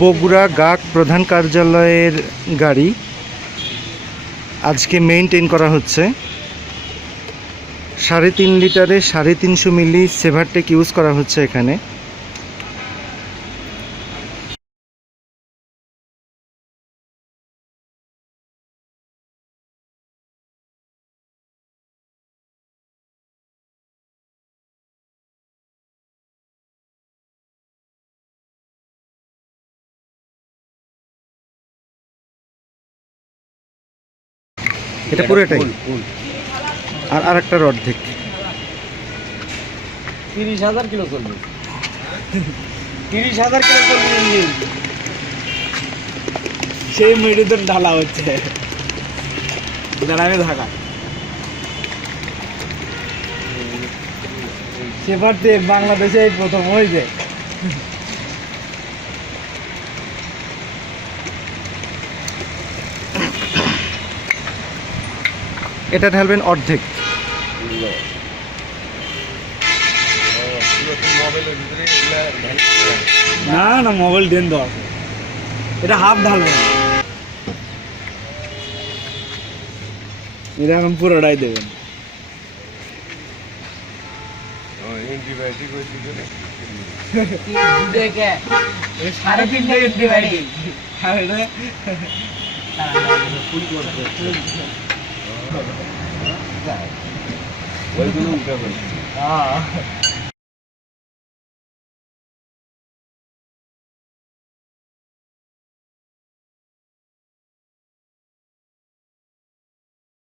বগুড়া গাক প্রধান কার্যালয়ের গাড়ি আজকে মেইনটেইন করা হচ্ছে। 3.5 লিটারে 350 মিলি সেভার-টেক ইউজ করা হচ্ছে এখানে। এটা পুরোটাই আর আরেকটার অর্ধেক। 30,000 কিলো চলবে। 30,000 কিলো চলবে ইঞ্জিন। সেই মেডিদের ঢালা হচ্ছে দাঁড়াবে ঢাকা। সেভার-টেক বাংলাদেশে এই প্রথম হয়েছে। এটা ঢালবেন অর্ধেক। না না মোবাইল দেন দর, এটা হাফ ঢালবেন, এটা এখন পুরোটাই দেবেন।